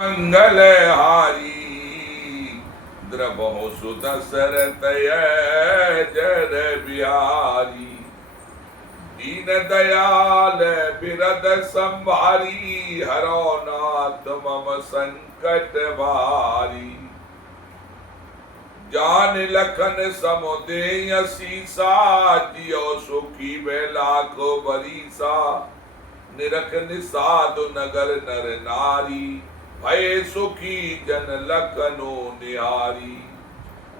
मंगल हारी द्रवहु सुत सरत जर बिहारी दीन दयाल बिरद संभारी हरो नाथ मम संकट भारी जान लखन समुदेय सीसा जियो सुखी वे लाखो बरीसा निरख निसादु नगर नर नारी भय सुखी जन लखनो निहारी।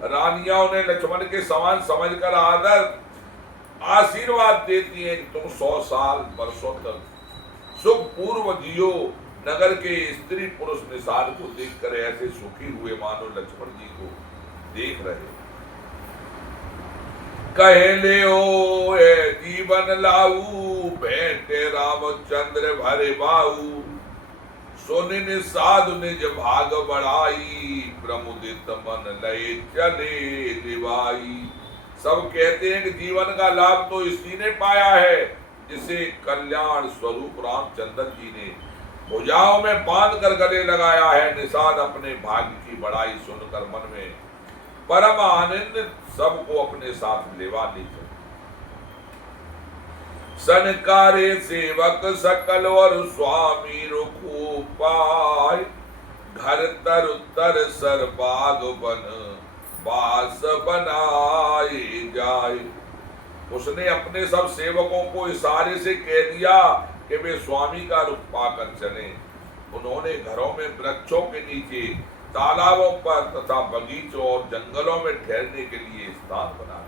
रानियां उन्हें लक्ष्मण के समान समझकर आदर आशीर्वाद देती हैं कि तुम 100 साल वर्षों तक सुख पूर्व जियो। नगर के स्त्री पुरुष निषाद को देखकर ऐसे सुखी हुए मानो लक्ष्मण जी को देख रहे। कहे ले ओ ए जीवन लाऊ भेंटे रामचंद्र भरे बाऊ सोने ने साधु निज भाग बढ़ाई प्रमुदित मन लय चले दिवाई। सब कहते हैं कि जीवन का लाभ तो इसी ने पाया है जिसे कल्याण स्वरूप रामचंद्र जी ने भुजाओं में बांध कर गले लगाया है। निषाद अपने भाग्य की बड़ाई सुनकर मन में परम आनंद सबको अपने साथ लेवा ली। सनकारे सेवक सकल और स्वामी रुखु पाय घर तर उत्तर सर बाग बन बास बनाए जाए। उसने अपने सब सेवकों को इशारे से कह दिया कि वे स्वामी का रुख पाकर चलें। उन्होंने घरों में वृक्षों के नीचे तालाबों पर तथा बगीचों और जंगलों में ठहरने के लिए स्थान बना।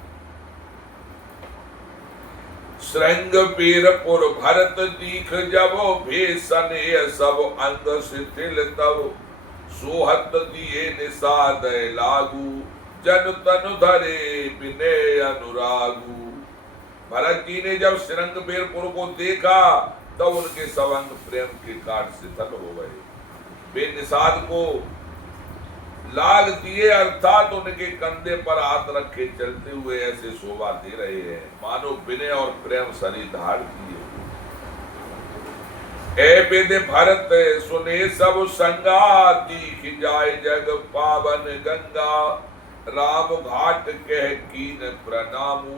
श्रृंग पीरपुर भरत दीख जब भेषने सब अंग शिथिल तब सोहत दिए निषाद लागू जन तनु धरे विनय अनुरागू। भरत जी ने जब श्रृंगबेरपुर को देखा तब उनके सब अंग प्रेम के काट शिथिल हो गए। वे निषाद को लाग दिए अर्थात उनके कंधे पर हाथ रखे चलते हुए ऐसे शोभा दे रहे हैं मानो विनय और प्रेम सरी धार किए। ए बेद भरत सुने सब संगा दीख जाए जग पावन गंगा राम घाट कह कीन प्रणामू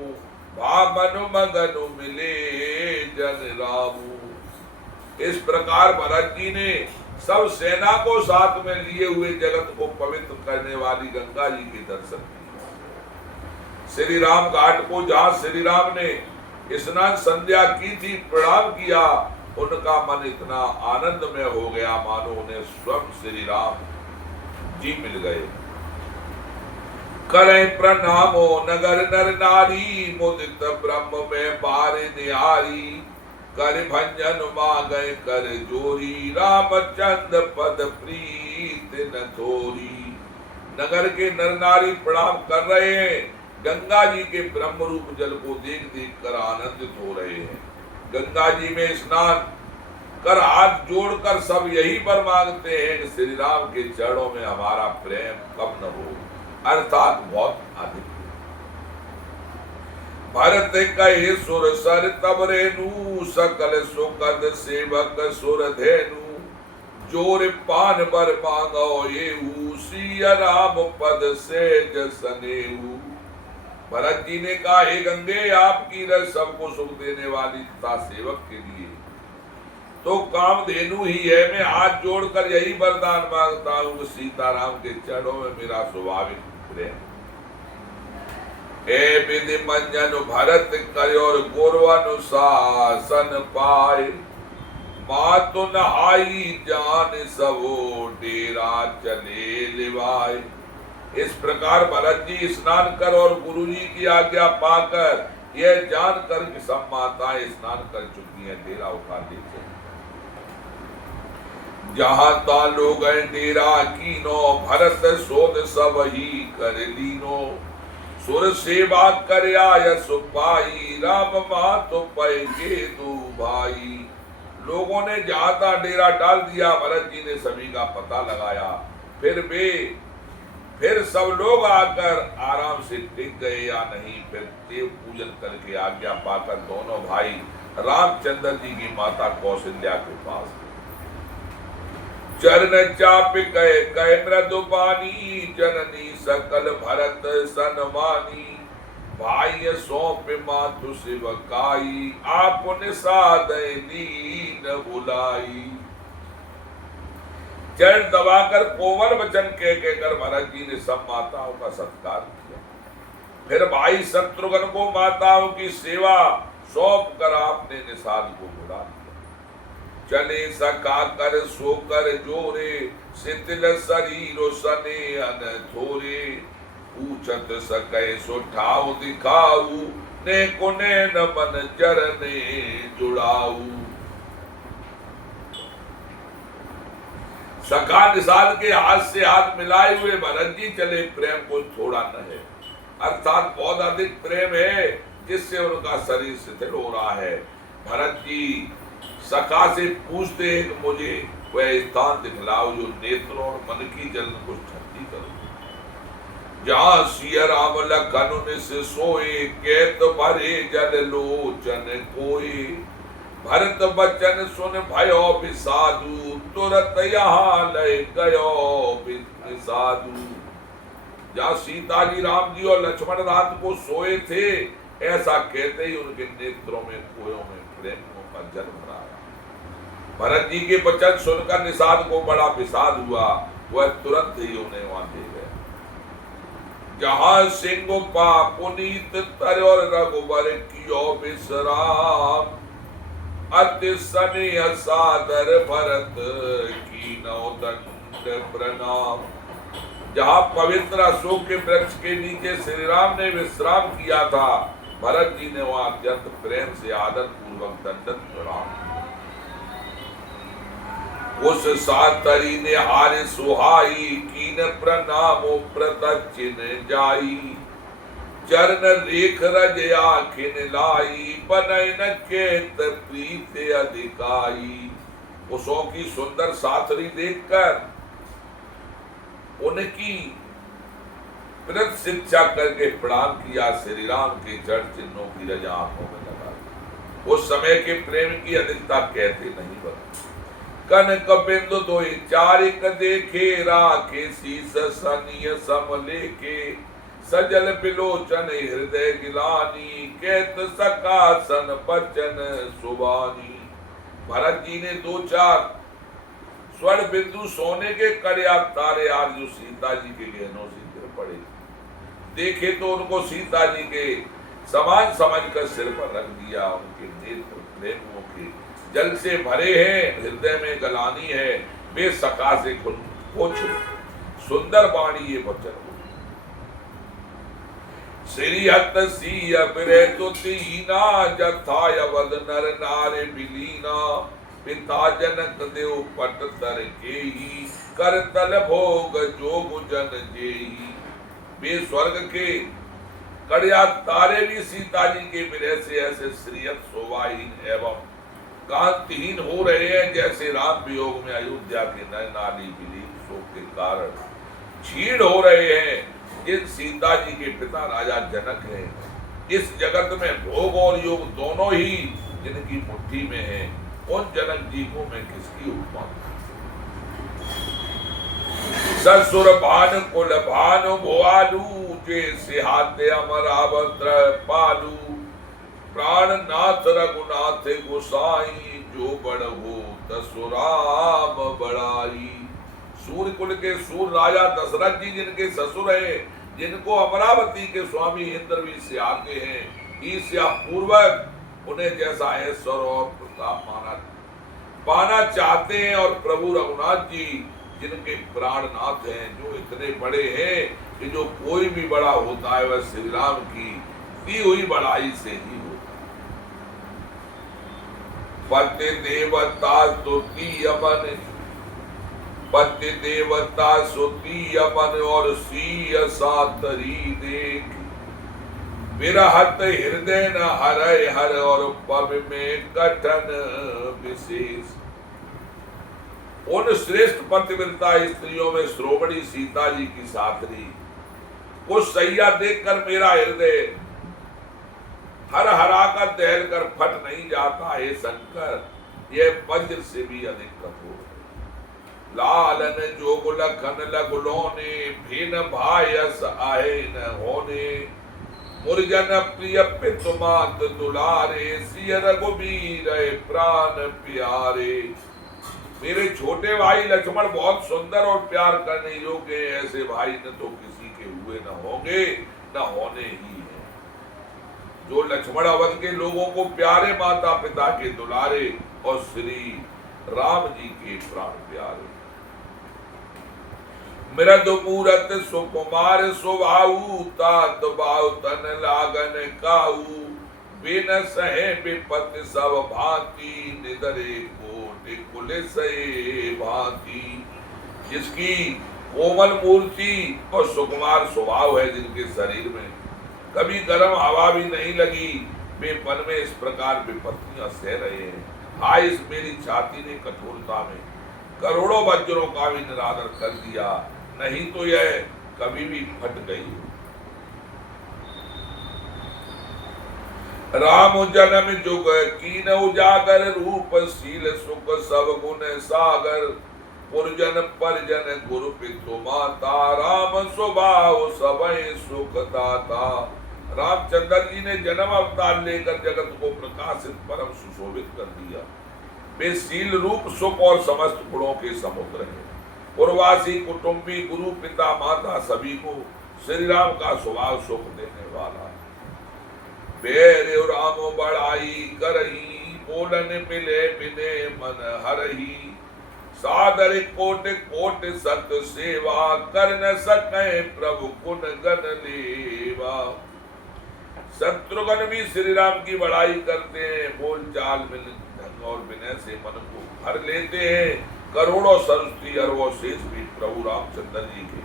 भामनु मगनु मिले जन रामू। इस प्रकार भरत जी ने सब सेना को साथ में लिए हुए जगत को पवित्र करने वाली गंगा जी के दर्शन किए। श्री राम घाट को जहां श्री राम ने स्नान संध्या की थी प्रणाम किया उनका मन इतना आनंद में हो गया मानो उन्हें स्वयं श्री राम जी मिल गए। करें प्रणामो नगर नर नारी मुदित ब्रह्म में बारे निहारी कर भंजन मांगे कर जोरी रामचंद्र पद प्रीत न थोरी। नगर के नर नारी प्रणाम कर रहे हैं। गंगा जी के ब्रह्म रूप जल को देख देख कर आनंदित हो रहे हैं। गंगा जी में स्नान कर हाथ जोड़कर सब यही पर मांगते हैं कि श्री राम के चरणों में हमारा प्रेम कम न हो अर्थात बहुत अधिक। भरत कहे सुर सर तब रेणु सकल सुकद सेवक सुर धेनु जोर पान बर मांगो ये सिया राम पद से जसनेऊ। भरत जी ने कहा हे गंगे आपकी रस सबको सुख देने वाली तथा सेवक के लिए तो कामधेनु ही है। मैं हाथ जोड़कर यही वरदान मांगता हूँ सीताराम के चरणों में मेरा स्वाभाविक प्रेम। ए विधि मंजन भरत कर और गुरनुशासन पाए मातु नहाई जान सबो डेरा चले लिवाए। इस प्रकार भरत जी स्नान कर और गुरु जी की आज्ञा पाकर यह जानकर कि सब माताएं स्नान कर चुकी हैं डेरा उठा ले चले। जहां तालो गए डेरा कीनो भरत सोध सब ही कर लीनो सुर सेवा कर आय सुपाई राम मातो पैके दो भाई। लोगों ने जहां था डेरा डाल दिया। भरत जी ने सभी का पता लगाया। फिर सब लोग आकर आराम से टिक गए या नहीं। फिर देव पूजन करके आज्ञा पाकर दोनों भाई रामचंद्र जी की माता कौशल्या के पास चरण चाप कह मृदुबानी, जननी सकल भरत सनमानी। भाई सौंप मातु शिवकाई, आपन सादय दीन बुलाई। चरण दबाकर कोमल वचन कहकर भरत जी ने सब माताओं का सत्कार किया। फिर भाई शत्रुघ्न को माताओं की सेवा सौंप कर आपने निषाद को बुला लिया। चले सका कर सोकर जोरे, शिथिल शरीर सने अन थोरे। पूछत सके सो ठाव दिखाऊ, ने कोने न मन चरने जुड़ाऊ। सखा निषाद के हाथ से हाथ मिलाए हुए भरत जी चले, प्रेम को छोड़ा न है, अर्थात बहुत अधिक प्रेम है जिससे उनका शरीर शिथिल हो रहा है। भरत जी सखा से पूछते हैं कि मुझे वह स्थान दिखलाओ जो नेत्रों और मन की जलन को ठंडी करो, जहां सिया राम लखन से सोए, कैत भरे जल लोचन कोए। भरत बचन सुन भयो विषादु, तुरत यहाँ लय गयो साधु। जहाँ सीता जी राम जी और लक्ष्मण रात को सोए थे, ऐसा कहते ही उनके नेत्रों में कोयों में प्रेम का जन्म भरा। भरत जी के वचन सुनकर निषाद को बड़ा विषाद हुआ, वह तुरंत ही उन्हें वहां ले गए। जहां सिंह पा पुनीत तर और रघुबर कियो विश्राम, अति स्नेह सादर भरत कीनो दंड प्रणाम। जहां पवित्र अशोक के वृक्ष के नीचे श्री राम ने विश्राम किया था, भरत जी ने वहां अत्यंत प्रेम से आदर पूर्वक दंडवत प्रणाम। उस सातरी ने हारे सुहाई, कीन प्रणामो प्रदक्षिण जाई। चरण रेख रज आखिन लाई, बनैन केत प्रीत अधिकाई। उसों की सुंदर साथरी देखकर उनकी प्रत शिक्षा करके प्रणाम किया। श्री राम के जड़ चिन्हों की रजा आंखों में लगा। उस समय के प्रेम की अधिकता कहते नहीं बता। कनक बिंदु दो चारिक देखे, राखे शीस सनिय समलेखे। सजल बिलोचन हृदय गिलानी, कहत सकासन बचन सुबानी। भरत जी ने दो चार स्वर्ण बिंदु सोने के कड़िया तारे आज जो सीता जी के गहनों से गिर पड़े, देखे तो उनको सीता जी के समान समझकर सिर पर रख दिया। उनके नेत्र प्रेमों के जल से भरे हैं, हृदय में गलानी है। वे सका से कुछ सुंदर वाणी ये वचन हो। श्री हत सी अबरे तो तीना, जथाय वद नर नारे बिलीना। पिता जनक देव पट तर केही, कर तल भोग जोग जन जेही। वे स्वर्ग के कड़िया तारे भी सीता जी के विरह से ऐसे श्रीयत शोभाहीन एवं कांतिहीन हो रहे हैं, जैसे राम वियोग में अयोध्या के नर नारी विलीन शोक के कारण छीड़ हो रहे हैं। जिन सीता जी के पिता राजा जनक हैं, इस जगत में भोग और योग दोनों ही जिनकी मुट्ठी में है, उन जनक जी को मैं किसकी उपमा। ससुर भान कुल भानु भुआलू, जैसे हाथे अमरावत्र पालू। प्राणनाथ रघुनाथ गोसाई, जो बड़ हो दसुराम बड़ाई। सूर्य कुल के सूर्य राजा दशरथ जी जिनके ससुर हैं, जिनको अमरावती के स्वामी इंद्र भी से आते हैं, ईर्ष्या पूर्वक उन्हें जैसा ऐश्वर्य और प्रताप पाना चाहते हैं। और प्रभु रघुनाथ जी जिनके प्राणनाथ हैं, जो इतने बड़े हैं कि जो कोई भी बड़ा होता है वह श्री राम की दी हुई बड़ाई से ही होता है। पति देवता स्तुति अमन, पति देवता स्तुति अमन, और सीय सातरी देख। विरहत हृदय न हरय हर, और पब में कठन विशेष। उन श्रेष्ठ पतिव्रता स्त्रियों में श्रोमणी सीता जी की साथरी को सैया देखकर मेरा हृदय हर हरा कर दहल कर फट नहीं जाता है शंकर, यह वज्र से भी अधिक कठोर है। लालन जोग लखन लगलोने, भिन भायस आए न होने। मुरजन प्रिय पितु मात दुलारे, सिय रघुबीर प्राण प्यारे। मेरे छोटे भाई लक्ष्मण बहुत सुंदर और प्यार करने योग्य हैं, ऐसे भाई न तो किसी के हुए न होंगे न होने ही हैं। जो लक्ष्मण अवध के लोगों को प्यारे, माता पिता के दुलारे और श्री राम जी के प्राण प्यारे। मृदु मूरत सुकुमार स्वभाऊ, तात बाऊ तन लागन काऊ। बिन सहे विपत्ति सब भांति, निदरे कोटि कुलिस भांति। जिसकी कोमल मूर्ति और सुकुमार स्वभाव है, जिनके शरीर में कभी गर्म हवा भी नहीं लगी, वे वन में इस प्रकार विपत्तियां सह रहे हैं। हाय, इस मेरी छाती ने कठोरता में करोड़ों वज्रों का भी निरादर कर दिया, नहीं तो यह कभी भी फट गई। राम जन्म जुग कीन उजागर, रूप शील सुख सब गुण सागर। पुरजन परिजन गुरु पितु माता, राम स्वभाव सबय सुख दाता। रामचंद्र जी ने जन्म अवतार लेकर जगत को प्रकाशित परम सुशोभित कर दिया। वे शील रूप सुख और समस्त गुणों के समुद्र हैं। पुरवासी कुटुंबी गुरु पिता माता सभी को श्री राम का स्वभाव सुख देने वाला। बेरे राम बड़ाई करही, बोलन मिले बिने मन हरही। सादर कोट कोट सत सेवा, कर न सके प्रभु गुण गण लेवा। शत्रुघ्न भी श्री राम की बड़ाई करते हैं, बोल चाल में ढंग और विनय से मन को भर लेते हैं। करोड़ों सरस्वती अरबों शेष भी प्रभु रामचंद्र जी के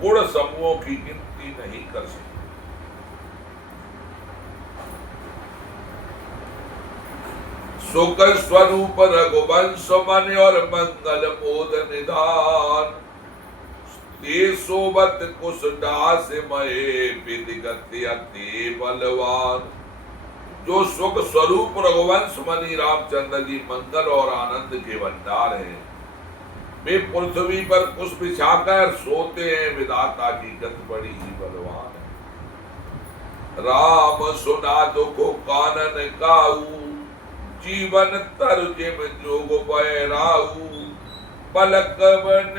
गुण समूहों की गिनती नहीं कर सकते। सुख स्वरूप रघुवंश मन, और मंगल मोद निधान। ते सोबत कुश दास मये, विधिगत अति बलवान। जो सुख स्वरूप रघुवंश मणि रामचंद्र जी मंगल और आनंद के भंडार हैं, वे पृथ्वी पर कुश बिछाकर सोते हैं। विधाता की गत बड़ी ही बलवान है। राम सुना दुख कानन काऊ, जीवन तरु जिम जोग बैराऊ। पलक बन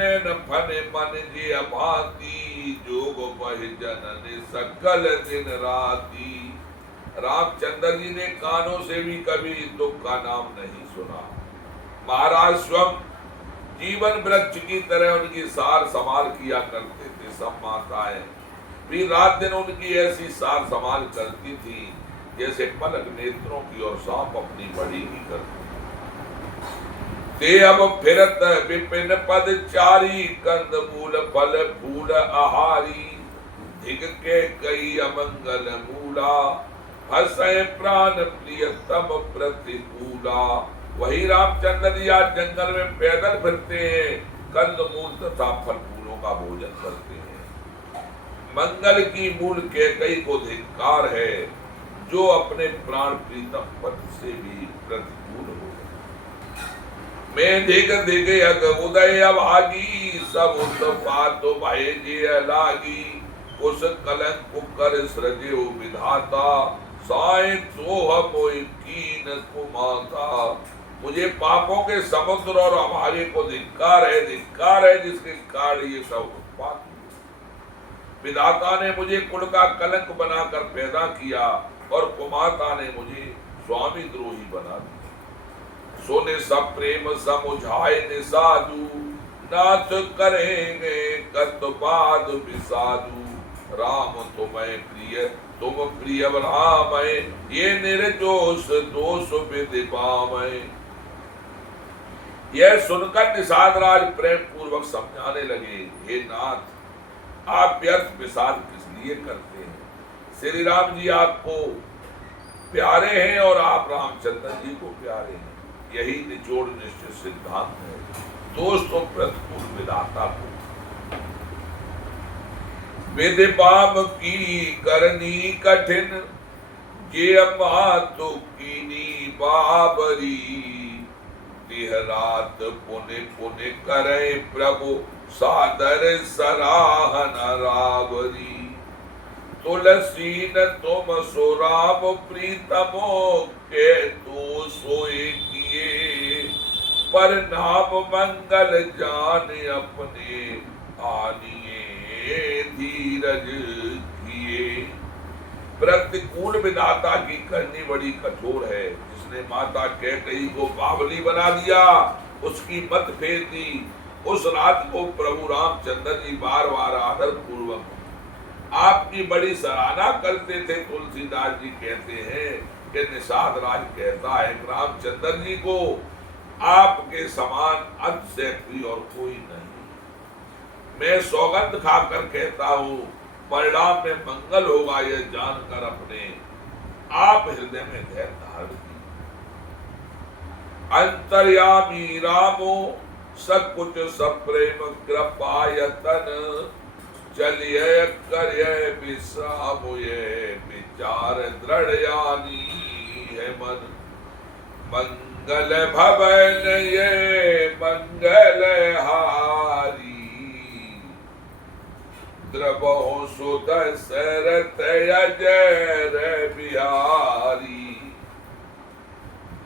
फन मन जे भांति, जोग बह जनन सकल दिन राती। रामचंद्र जी ने कानों से भी कभी दुख का नाम नहीं सुना। महाराज स्वयं जीवन वृक्ष की तरह उनकी सार संभाल किया करते थे। सब माताएं भी रात दिन उनकी ऐसी सार संभाल करती थी, जैसे पलक नेत्रों की और सांप अपनी बड़ी ही करती। ते अब फिरत विपिन पद चारी, कंद मूल फल फूल आहारी। धिक के कई अमंगल मूला, हसय प्राण प्रियतम प्रतिकूला। वही रामचंद्र जी आज जंगल में पैदल फिरते हैं, कंद मूल तथा फल फूलों का भोजन करते हैं। मंगल की मूल के कई को धिक्कार है, जो अपने प्राण प्रीतम पति से भी प्रतिकूल हो। मैं धिक धिक यग उदय अभागी, सब उत्पात भय जे लागी। उस कलंक कर सृजे विधाता, साय सोह मोय कीन कुमाता। मुझे पापों के समुद्र और अभागे को धिक्कार है जिसके कारण ये सब उत्पात। विधाता ने मुझे कुल का कलंक बनाकर पैदा किया, और कुमाता ने मुझे स्वामी द्रोही बना दिया। सोने सब प्रेम समुझाए निसादू, नाथ करेंगे कतबाद विसादू। राम तुम्हें प्रिय तुम प्रिय राम, ये निर्दोष दोष विधि पावै। यह सुनकर निषाद राज प्रेम पूर्वक समझाने लगे, हे नाथ, आप व्यर्थ विषाद किस लिए करते हैं? श्री राम जी आपको प्यारे हैं और आप रामचंद्र जी को प्यारे हैं। यही निचोड़ निश्चित सिद्धांत है। दोष तो प्रतिकूल विधाता को, विधि पाप की करनी कठिन, जे मातु कीनी बाबरी। दिह रात पुनि पुनि करे प्रभु सादर सराहन रावरी। तुलसी न तुम सो राम प्रीतमो के तो सोए किए, पर नाम मंगल जान अपने आनिए धीरज किए। प्रतिकूल विधाता की करनी बड़ी कठोर है। जिसने माता कैकेयी को बावली बना दिया, उसकी मत फेर दी। उस रात को प्रभु रामचंद्र जी बार बार आदर पूर्वक आपकी बड़ी सराहना करते थे। तुलसीदास जी कहते हैं कि निषाद राज कहता है रामचंद्र जी को आपके समान अंत से प्रिय और कोई नहीं। मैं सौगंध खाकर कहता हूं परिणाम में मंगल होगा यह जानकर अपने आप हृदय में धैर्य धारण की। अंतर्यामी रामो सकुच सप्रेम कृपायतन, चलिए करिए विश्राम ये विचार दृढ़ यानी है मन। मंगल भवन ये मंगल हारी, द्रवहु सुदशरथ अजय बिहारी।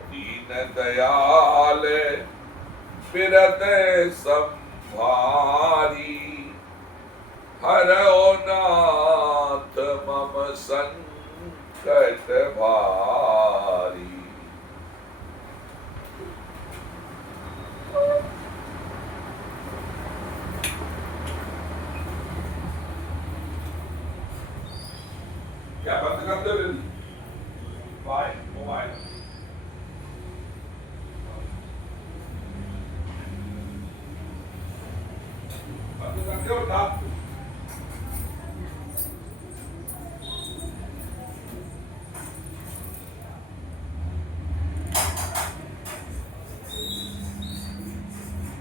दीन दयाल फिरत संभारी, हरौ नाथ मम संकट भारी। क्या बंद कर दो मोबाइल बंद कर दो।